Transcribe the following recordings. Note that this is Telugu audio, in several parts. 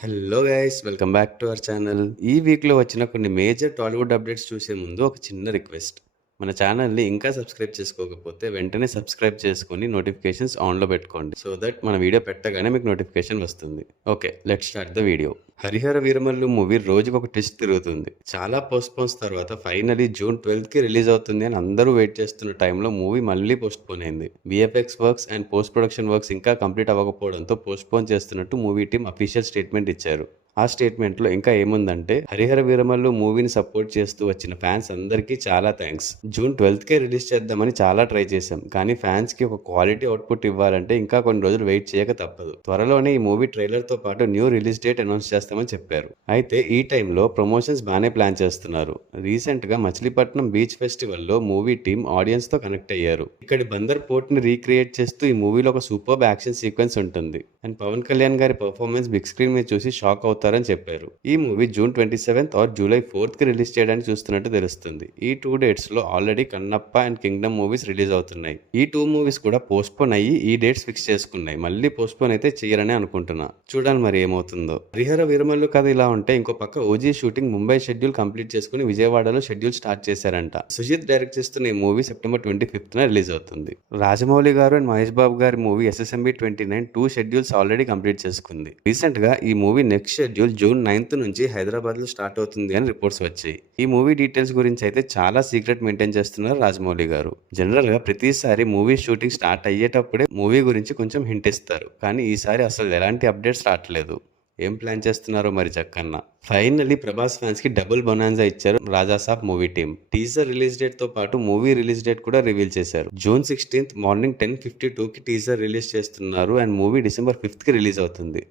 Hello guys, welcome back to our channel. ఈ వీక్లో వచ్చిన కొన్ని మేజర్ టాలీవుడ్ అప్డేట్స్ చూసే ముందు ఒక చిన్న రిక్వెస్ట్. మన ఛానల్ని ఇంకా సబ్స్క్రైబ్ చేసుకోకపోతే వెంటనే సబ్స్క్రైబ్ చేసుకొని నోటిఫికేషన్స్ ఆన్లో పెట్టుకోండి, సో దట్ మన వీడియో పెట్టగానే మీకు నోటిఫికేషన్ వస్తుంది. Okay, let's start the video. Harihara Veeramallu movie రోజుకు ఒక ట్విస్ట్ తిరుగుతుంది. చాలా పోస్ట్పోన్స్ తర్వాత ఫైనలీ జూన్ 12కి రిలీజ్ అవుతుంది అని అందరూ వెయిట్ చేస్తున్న టైంలో మూవీ మళ్ళీ పోస్ట్పోన్ అయింది. VFX works and post production works ఇంకా కంప్లీట్ అవ్వకపోవడంతో పోస్ట్పోన్ చేస్తున్నట్టు మూవీ టీం అఫీషియల్ స్టేట్మెంట్ ఇచ్చారు. ఆ స్టేట్మెంట్లో ఇంకా ఏముందంటే, హరిహర వీరమల్లు మూవీని సపోర్ట్ చేస్తూ వచ్చిన ఫ్యాన్స్ అందరికీ చాలా థ్యాంక్స్. జూన్ 12కే రిలీజ్ చేద్దామని చాలా ట్రై చేశాం, కానీ ఫ్యాన్స్కి ఒక క్వాలిటీ అవుట్పుట్ ఇవ్వాలంటే ఇంకా కొన్ని రోజులు వెయిట్ చేయక తప్పదు. త్వరలోనే ఈ మూవీ ట్రైలర్తో పాటు న్యూ రిలీజ్ డేట్ అనౌన్స్ చేస్తామని చెప్పారు. అయితే ఈ టైంలో ప్రమోషన్స్ బాగానే ప్లాన్ చేస్తున్నారు. రీసెంట్గా మచిలీపట్నం బీచ్ ఫెస్టివల్లో మూవీ టీం ఆడియన్స్తో కనెక్ట్ అయ్యారు. ఇక్కడి బందర్ పోర్ట్ని రీక్రియేట్ చేస్తూ ఈ మూవీలో ఒక సూపర్బ్ యాక్షన్ సీక్వెన్స్ ఉంటుంది. అండ్ పవన్ కళ్యాణ్ గారి పర్ఫార్మెన్స్ బిగ్ స్క్రీన్ మీద చూసి షాక్ అవుతారని చెప్పారు. ఈ మూవీ జూన్ 27 ఆర్ జూలై 4కి రిలీజ్ చేయడానికి చూస్తున్నట్టు తెలుస్తుంది. ఈ 2 డేట్స్లో already Kannappa and Kingdom movies release అవుతున్నాయి. ఈ 2 మూవీస్ కూడా పోస్ట్పోన్ అయ్యి ఈ డేట్స్ ఫిక్స్ చేసుకున్నాయి. మళ్ళీ పోస్ట్పోన్ అయితే చేయరని అనుకుంటున్నా. చూడాలి మరి ఏమవుతుందో. హరిహర వీరమల్లు కథ ఇలా ఉంటే, ఇంకో పక్క OG shooting Mumbai schedule complete చేసుకుని విజయవాడలో షెడ్యూల్ స్టార్ట్ చేశారంట. సుజిత్ డైరెక్ట్ చేస్తున్న ఈ మూవీ సెప్టెంబర్ 25న రిలీజ్ అవుతుంది. రాజమౌళి గారు అండ్ మహేష్ బాబు గారి movie SSMB 29 2 schedules already complete చేసుకుంది. రీసెంట్ గా ఈ movie next schedule June 9th నుంచి హైదరాబాద్ లో స్టార్ట్ అవుతుంది అని రిపోర్ట్స్ వచ్చాయి. ఈ మూవీ డీటెయిల్స్ గురించి అయితే చాలా సీక్రెట్ మెయింటైన్ చేస్తున్నారు రాజమౌళి గారు. జనరల్ గా ప్రతిసారి మూవీ షూటింగ్ స్టార్ట్ అయ్యేటప్పుడే మూవీ గురించి కొంచెం హింట్ ఇస్తారు, కానీ ఈసారి అసలు ఎలాంటి అప్డేట్స్ రావట్లేదు. ఏం ప్లాన్ చేస్తున్నారో మరి చక్కన్న. ఫైనల్లీ ప్రభాస్ ఫ్యాన్స్ కి డబుల్ బొనాన్జా ఇచ్చారు Raja Saab movie team. Teaser release date తో పాటు మూవీ రిలీజ్ డేట్ కూడా రివీల్ చేశారు. జూన్ 16th మార్నింగ్ 10:52కి టీజర్ రిలీజ్ చేస్తున్నారు అండ్ మూవీ డిసెంబర్ 5th కి రిలీజ్ అవుతుంది.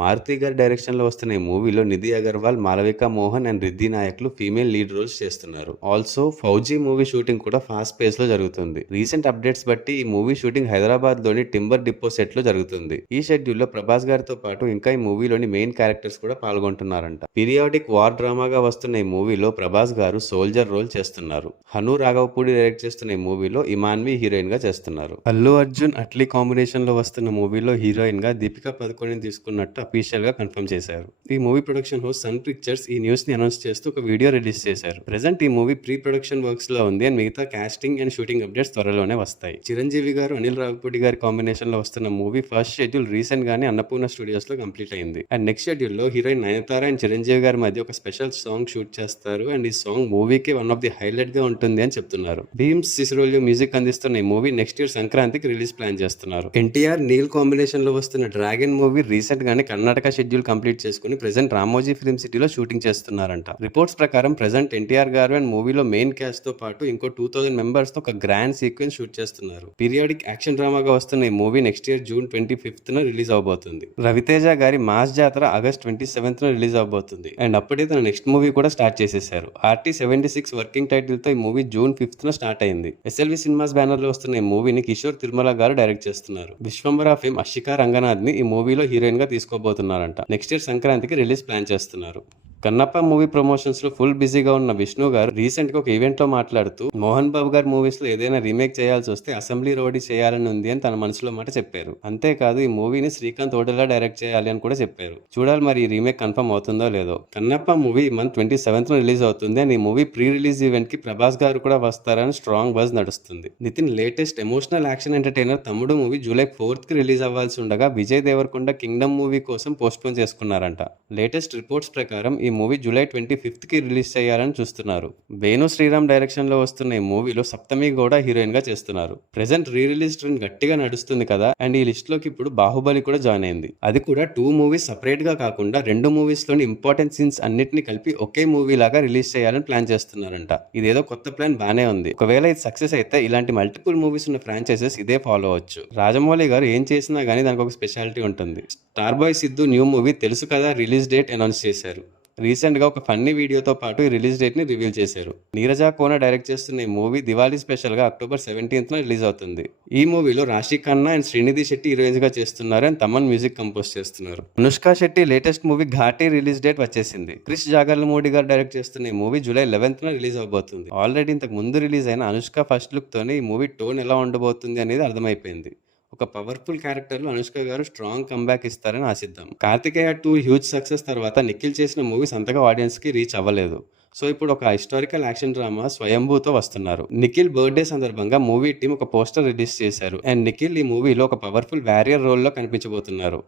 మారుతి గారి డైరెక్షన్లో వస్తున్న ఈ మూవీలో నిధి అగర్వాల్, మాలవిక మోహన్ అండ్ రిద్ధి నాయక్లు ఫీమేల్ లీడ్ రోల్స్ చేస్తున్నారు. ఆల్సో ఫౌజీ మూవీ షూటింగ్ కూడా ఫాస్ట్ పేస్ లో జరుగుతుంది. రీసెంట్ అప్డేట్స్ బట్టి ఈ మూవీ షూటింగ్ హైదరాబాద్ లోని టింబర్ డిపో సెట్ లో జరుగుతుంది. ఈ షెడ్యూల్లో ప్రభాస్ గారితో పాటు ఇంకా ఈ మూవీలోని మెయిన్ క్యారెక్టర్స్ కూడా పాల్గొంటున్నారంట. పీరియాడిక్ వార్ డ్రామాగా వస్తున్న ఈ మూవీలో ప్రభాస్ గారు సోల్జర్ రోల్ చేస్తున్నారు. హను రాఘవపూడి డైరెక్ట్ చేస్తున్న ఈ మూవీలో ఇమాన్వి హీరోయిన్ గా చేస్తున్నారు. అల్లు అర్జున్ అట్లీ కాంబినేషన్ లో వస్తున్న మూవీలో హీరోయిన్ గా దీపికా పదుకొనెని తీసుకున్నట్టు అఫీషియల్ గా కన్ఫర్మ్ చేశారు. ఈ movie production house Sun Pictures ఈ న్యూస్ ని అనౌన్స్ చేస్తూ ఒక వీడియో రిలీజ్ చేశారు. ప్రెజెంట్ ఈ మూవీ ప్రీ ప్రొడక్షన్ వర్క్స్ లో ఉంది అండ్ మిగతా కాస్టింగ్ అండ్ షూటింగ్ అప్డేట్స్ త్వరలోనే వస్తాయి. చిరంజీవి గారు అనిల్ రావిపూడి గారి కాంబినేషన్ లో వస్తున్న మూవీ ఫస్ట్ షెడ్యూల్ రీసెంట్ గానే అన్నపూర్ణ స్టూడియోస్ లో కంప్లీట్ అయింది. అండ్ నెక్స్ట్ షెడ్యూల్ లో హీరోయిన్ నయనతార అండ్ చిరంజీవి గారి మధ్య ఒక స్పెషల్ సాంగ్ షూట్ చేస్తారు అండ్ ఈ సాంగ్ మూవీకి వన్ ఆఫ్ ది హైలైట్ గా ఉంటుంది అని చెప్తున్నారు. భీమ్స్ సిసిరోలియో మ్యూజిక్ అందిస్తున్న ఈ మూవీ నెక్స్ట్ ఇయర్ సంక్రాంతికి రిలీజ్ ప్లాన్ చేస్తున్నారు. ఎన్టీఆర్ నీల్ కాంబినేషన్ లో వస్తున్న డ్రాగన్ మూవీ రీసెంట్ గానే కర్ణాటక షెడ్యూల్ కంప్లీట్ చేసుకుని ప్రెజెంట్ రామోజీ ఫిల్మ్ సిటీలో షూటింగ్ చేస్తున్నారంట. రిపోర్ట్స్ ప్రకారం ప్రెజెంట్ ఎన్టీఆర్ గారు అండ్ మూవీలో మెయిన్ క్యాస్ట్ తో పాటు ఇంకో 2000 మెంబర్స్ తో ఒక గ్రాండ్ సీక్వెన్స్ షూట్ చేస్తున్నారు. పీరియాడిక్ యాక్షన్ డ్రామాగా వస్తున్న ఈ మూవీ నెక్స్ట్ ఇయర్ జూన్ 25న రిలీజ్ అవబోతుంది. రవితేజ గారి మాస్ జాతర ఆగస్ట్ 27న రిలీజ్ అవబోతుంది అండ్ అప్పుడే తన నెక్స్ట్ మూవీ కూడా స్టార్ట్ చేసేశారు. RT-76 వర్కింగ్ టైటిల్ తో ఈ మూవీ జూన్ 5న స్టార్ట్ అయింది. SLV సినిమాస్ బ్యానర్ లో వస్తున్న ఈ మూవీని కిషోర్ తిరుమల గారు డైరెక్ట్ చేస్తున్నారు. విశ్వంబర ఫేమ్ అషికా రంగనాథ్ ని ఈ మూవీలో హీరోయిన్ గా తీసుకోబోతున్నారంట. నెక్స్ట్ ఇయర్ సంక్రాంతికి రిలీజ్ ప్లాన్ చేస్తున్నారు. కన్నప్ప మూవీ ప్రమోషన్స్ లో ఫుల్ బిజీగా ఉన్న విష్ణు గారు రీసెంట్ గా ఒక ఈవెంట్ లో మాట్లాడుతూ, మోహన్ బాబు గారి మూవీస్ లో ఏదైనా రీమేక్ చేయాల్సి వస్తే అసెంబ్లీ రౌడీ చేయాలని ఉంది అని తన మనసులో మాట చెప్పారు. అంతేకాదు ఈ మూవీని శ్రీకాంత్ ఓడెలా డైరెక్ట్ చేయాలి అని కూడా చెప్పారు. చూడాలి మరి ఈ రీమేక్ కన్ఫర్మ్ అవుతుందో లేదో. Kannappa movie month 27th release అవుతుంది అండ్ ఈ మూవీ ప్రీ రిలీజ్ ఈవెంట్ కి ప్రభాస్ గారు కూడా వస్తారని స్ట్రాంగ్ బజ్ నడుస్తుంది. Nithiin latest emotional action entertainer Thammudu movie July 4th కి రిలీజ్ అవ్వాల్సి ఉండగా విజయ్ దేవరకొండ కింగ్డమ్ మూవీ కోసం పోస్ట్పోన్ చేసుకున్నారంట. లేటెస్ట్ రిపోర్ట్స్ ప్రకారం ఈ మూవీ జూలై 25th రిలీజ్ చేయాలని చూస్తున్నారు. వేణు శ్రీరామ్ డైరెక్షన్ లో వస్తున్న ఈ మూవీలో సప్తమి గౌడ హీరోయిన్ గా చేస్తున్నారు. ప్రెజెంట్ రీ రిలీజ్ ట్రెండ్ గట్టిగా నడుస్తుంది కదా అండ్ ఈ లిస్ట్ లోకి ఇప్పుడు బాహుబలి కూడా జాయిన్ అయింది. అది కూడా 2 మూవీస్ సపరేట్ గా కాకుండా 2 మూవీస్ లోని ఇంపార్టెంట్ సీన్స్ అన్నిటిని కలిపి ఒకే మూవీ లాగా రిలీజ్ చేయాలని ప్లాన్ చేస్తున్నారంట. ఇదేదో కొత్త ప్లాన్ బానే ఉంది. ఒకవేళ ఇది సక్సెస్ అయితే ఇలాంటి మల్టిపుల్ మూవీస్ ఉన్న ఫ్రాంచైజెస్ ఇదే ఫాలో అవచ్చు. రాజమౌళి గారు ఏం చేసినా గానీ దానికి ఒక స్పెషాలిటీ ఉంటుంది. Star boy Siddhu new movie తెలుసు కదా రిలీజ్ డేట్ అనౌన్స్ చేశారు. రీసెంట్ గా ఒక ఫన్నీ వీడియోతో పాటు ఈ రిలీజ్ డేట్ ని రివీల్ చేశారు. నీరజ కోన డైరెక్ట్ చేస్తున్న ఈ మూవీ దివాళీ స్పెషల్ గా అక్టోబర్ 17th రిలీజ్ అవుతుంది. ఈ మూవీలో రాశి ఖన్నా అండ్ శ్రీనిధి శెట్టి హీరోయిన్స్ గా చేస్తున్నారు అండ్ తమన్ మ్యూజిక్ కంపోజ్ చేస్తున్నారు. Anushka Shetty latest movie Ghaati release date వచ్చేసింది. క్రిష్ జాగర్లమూడి గారు డైరెక్ట్ చేస్తున్న ఈ మూవీ జూలై 11th రిలీజ్ అవబోతుంది. ఆల్రెడీ ఇంతకు ముందు రిలీజ్ అయిన అనుష్క ఫస్ట్ లుక్ తోనే ఈ మూవీ టోన్ ఎలా ఉండబోతుంది అనేది అర్థమైపోయింది. ఒక పవర్ఫుల్ క్యారెక్టర్లో అనుష్క గారు స్ట్రాంగ్ కంబ్యాక్ ఇస్తారని ఆశిద్దాం. 'కార్తికేయ 2' హ్యూజ్ సక్సెస్ తర్వాత నిఖిల్ చేసిన మూవీస్ అంతగా ఆడియన్స్కి రీచ్ అవ్వలేదు. సో ఇప్పుడు ఒక హిస్టారికల్ యాక్షన్ డ్రామా 'స్వయంభూ'తో వస్తున్నారు. నిఖిల్ బర్త్డే సందర్భంగా మూవీ టీం ఒక పోస్టర్ రిలీజ్ చేశారు. అండ్ నిఖిల్ ఈ మూవీలో ఒక పవర్ఫుల్ వారియర్ రోల్లో కనిపించబోతున్నారు.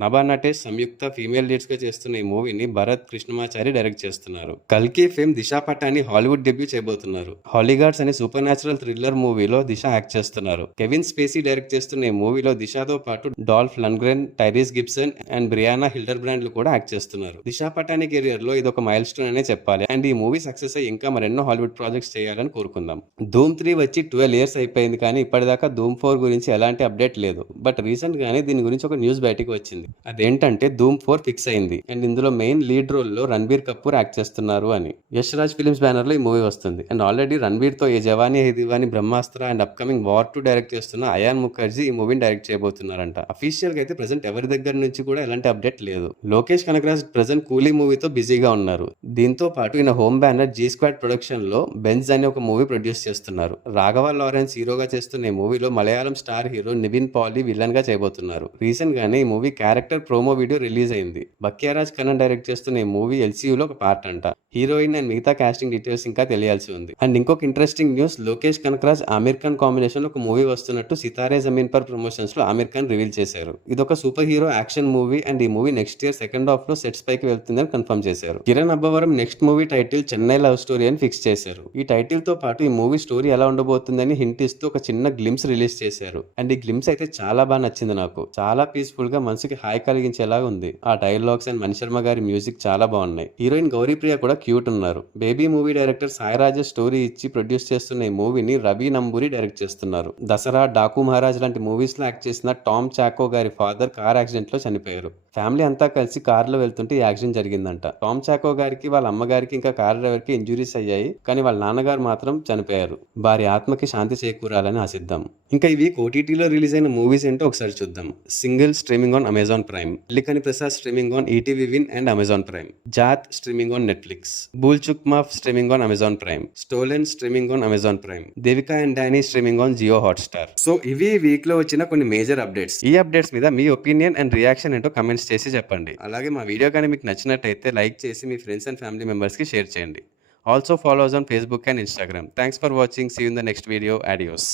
నభా నటేష్, సంయుక్త ఫీమేల్ లీడ్స్గా చేస్తున్న ఈ మూవీని భరత్ కృష్ణమాచారి డైరెక్ట్ చేస్తున్నారు. కల్కి fame Disha Patani Hollywood debut చేయబోతున్నారు. హాలీగార్డ్స్ అనే సూపర్ న్యాచురల్ థ్రిల్లర్ మూవీలో దిశ యాక్ట్ చేస్తున్నారు. కెవిన్ స్పేసీ డైరెక్ట్ చేస్తున్న ఈ మూవీలో దిశాతో పాటు డాల్ఫ్ లంగ్రెన్, టైరీస్ గిబ్సన్ అండ్ బ్రియానా హిల్డర్ బ్రాండ్లు కూడా యాక్ట్ చేస్తున్నారు. దిశా పటాని కెరియర్ లో ఇది ఒక మైల్ స్టోన్ అనే చెప్పాలి. అండ్ ఈ మూవీ సక్సెస్ అయ్యి ఇంకా మరెన్నో హాలీవుడ్ ప్రాజెక్ట్స్ చేయాలని కోరుకుందాం. ధూమ్ 3 వచ్చి 12 years అయిపోయింది, కానీ ఇప్పటిదాకా ధూమ్ 4 గురించి ఎలాంటి అప్డేట్ లేదు. బట్ రీసెంట్ గానే దీని గురించి ఒక న్యూస్ బయటకు వచ్చింది. అదేంటంటే ధూమ్ 4 ఫిక్స్ అయింది. అండ్ ఇందులో మెయిన్ లీడ్ రోల్ లో రణబీర్ కపూర్ యాక్ట్ చేస్తున్నారు అని. యష్ రాజ్ ఫిల్మ్స్ బ్యానర్ లో ఈ మూవీ వస్తుంది. అండ్ ఆల్రెడీ రణబీర్ తో ఏ జవానీ హే దివానీ, బ్రహ్మాస్త్ర అండ్ అప్కమింగ్ వార్ 2 డైరెక్ట్ చేస్తున్న అయాన్ ముఖర్జీ ఈ మూవీని డైరెక్ట్ చేయబోతున్నారంట. అఫీషియల్ గా అయితే ప్రెసెంట్ ఎవరి దగ్గర నుంచి కూడా ఎలాంటి అప్డేట్ లేదు. లోకేష్ కనకరాజ్ ప్రెసెంట్ కూలీ మూవీతో బిజీగా ఉన్నారు. దీంతో పాటు ఈయన home banner G Squad production లో బెంజ్ అనే ఒక మూవీ ప్రొడ్యూస్ చేస్తున్నారు. రాఘవ లారెన్స్ హీరోగా చేస్తున్న ఈ మూవీలో Malayalam star hero Nivin Pauly villain గా చేయబోతున్నారు. రీసెంట్ గానే ఈ movie character promo video release అయింది. బక్యారాజ్ కన్నన్ డైరెక్ట్ చేస్తున్న ఈ మూవీ ఎల్సీయూలో ఒక పార్ట్ అంట. హీరోయిన్ అండ్ మిగతా కాస్టింగ్ డీటెయిల్స్ ఇంకా తెలియాల్సి ఉంది. అండ్ ఇంకొక interesting news, Lokesh Kanagaraj Aamir Khan combination లో ఒక మూవీ వస్తున్నట్టు సితారే జమీన్ పర్ ప్రమోషన్స్ లో ఆమిర్ ఖాన్ రివీల్ చేశారు. ఇది ఒక super hero action movie and ఈ movie next year second half లో సెట్స్ పైకి వెళ్తుందని కన్ఫర్మ్ చేశారు. Kiran Abbavaram next movie title Chennai love story అని ఫిక్స్ చేశారు. ఈ టైటిల్ తో పాటు ఈ మూవీ స్టోరీ ఎలా ఉండబోతుందని హింట్ ఇస్తూ ఒక చిన్న గ్లిమ్స్ రిలీజ్ చేశారు. అండ్ ఈ గ్లిమ్స్ అయితే చాలా బాగా నచ్చింది నాకు. చాలా పీస్ఫుల్ గా మనసుకి హాయ్ కలిగించేలాగా ఉంది. ఆ డైలాగ్స్ అండ్ మణిశర్మ గారి మ్యూజిక్ చాలా బాగున్నాయి. హీరోయిన్ గౌరీప్రియ కూడా క్యూట్ ఉన్నారు. బేబీ మూవీ డైరెక్టర్ సాయిరాజ స్టోరీ ఇచ్చి ప్రొడ్యూస్ చేస్తున్న ఈ మూవీని రవి నంబూరి డైరెక్ట్ చేస్తున్నారు. దసరా, డాకు మహారాజ్ లాంటి మూవీస్ లో యాక్ట్ చేసిన టామ్ చాకో గారి ఫాదర్ కార్ యాక్సిడెంట్ లో చనిపోయారు. ఫ్యామిలీ అంతా కలిసి కారులో వెళ్తుంటే ఈ యాక్సిడెంట్ జరిగిందంట. టామ్ చాకో గారికి, వాళ్ళ అమ్మగారికి ఇంకా కార్ డ్రైవర్ కి ఇంజురీస్ అయ్యాయి, కానీ వాళ్ళ నాన్నగారు మాత్రం చనిపోయారు. వారి ఆత్మకి శాంతి చేకూరాలని ఆశిద్దాం. ఇంకా ఈ వీక్ ఓటీటీలో రిలీజ్ అయిన మూవీస్ ఏంటో ఒకసారి చూద్దాం. Single streaming on Amazon Prime, లిఖని Prasad streaming on ETV Win and Amazon Prime, Jaat streaming on Netflix, Bhool Chuk Maaf streaming on Amazon Prime, stolen streaming on Amazon Prime, Devika and Danny streaming on Jio Hotstar. So ఇవి వీక్ లో వచ్చిన కొన్ని మేజర్ అప్డేట్స్. ఈ అప్డేట్స్ మీద మీ ఒపీనియన్ అండ్ రియాక్షన్ ఏంటో కమెంట్స్ చేసి చెప్పండి. అలాగే మా వీడియో కానీ మీకు నచ్చినట్టయితే లైక్ చేసి మీ ఫ్రెండ్స్ అండ్ ఫ్యామిలీ మెంబర్స్కి షేర్ చేయండి. Also follow us on Facebook and Instagram. Thanks for watching. See you in the next video. Adios.